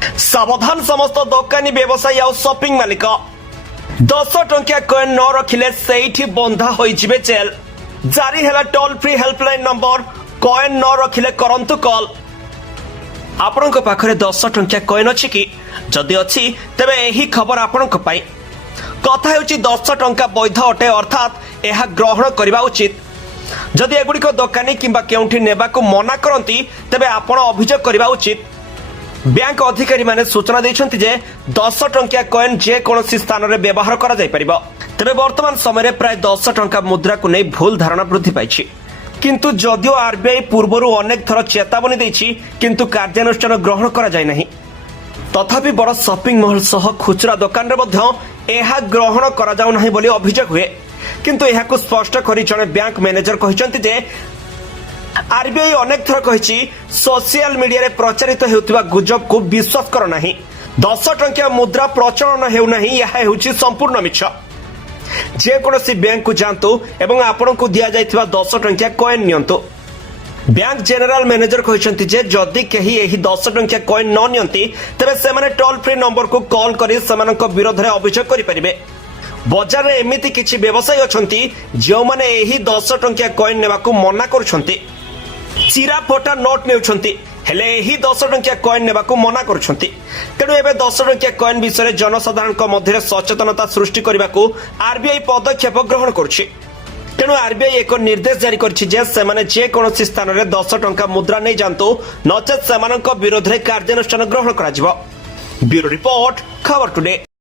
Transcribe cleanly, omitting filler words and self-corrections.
सावधान समस्त दोकानी व्यवसायी और शॉपिंग मालिक 10 टंकिया कॉइन न रखिले सेठी बंधा होइजिबे जेल। जारी हैला toll free helpline number coin न रखिले करंतु कॉल। आपनक पाखरे 10 टंकिया कॉइन अछि कि जदि अछि तबे एही खबर आपनक पाई। कथा हेउची 10 टंका वैध अटे अर्थात एहा ग्रहण करबा उचित। जदि एगुड़िक दोकानी किंबा केउठी नेबाकू मना करंती तबे आपण अभियोग करबा उचित। बैंक अधिकारी माने सूचना दैछन्ति जे 10 टंकिया कॉइन जे कोनोसी स्थान रे व्यवहार करा जाय परिबो। तबे वर्तमान समय रे प्राय 10 टंका मुद्रा को नै भूल धारणा वृद्धि पाइछि। किंतु जदियो आरबीआई पूर्वरु अनेक थर चेतावनी दैछि किंतु कार्यानुष्ठान ग्रहण करा जाय नाही। तथापि बड़ शॉपिंग मॉल सह खुचरा दुकान रे मध्य एहा ग्रहण करा जाउ नाही बोली अभियोग हुए। किंतु एहाकु स्पष्ट करी जणे बैंक मैनेजर कहिसन्ति जे आरबीआई अनेक थर कहिछि सोशल मीडिया रे प्रचारित हेउतिबा गुजब को विश्वास कर नाही। 10 टंकिया मुद्रा प्रचलन हेउ नाही यहा हेउछि संपूर्ण मिछ। जे कोनोसी बैंक को जानतु एवं आपण को दिया जायतिबा 10 टंकिया कॉइन नियंतु। बैंक जनरल मैनेजर कहिसन्ति जे जदि केही एही 10 टंकिया कॉइन न नियंती तबे से माने टोल फ्री नंबर को कॉल करी सेमानक विरोध रे अभियोग करि परिबे। बजार रे एमिति किछि व्यवसायी अछंती जे माने एही 10 टंकिया कॉइन नेबाकू मना करूछंती। चिरा फोटा नोट नेउछंती हेले एही 10 टंकिया कॉइन नेबाकू मना करूछंती। तेणु एबे 10 टंकिया कॉइन विषय जनसाधारणक मध्य सचेतनता सृष्टि करबाकू आरबीआई पदक्षेप ग्रहण करुछि। तेणु आरबीआई एक निर्देश जारी करछि जे सेमाने जे कोनोसी स्थान रे 10 टंका मुद्रा नै जानतु नचेत सेमानक विरोध रे कार्यानुष्ठान ग्रहण कराजिबो। ब्यूरो रिपोर्ट खबर टुडे।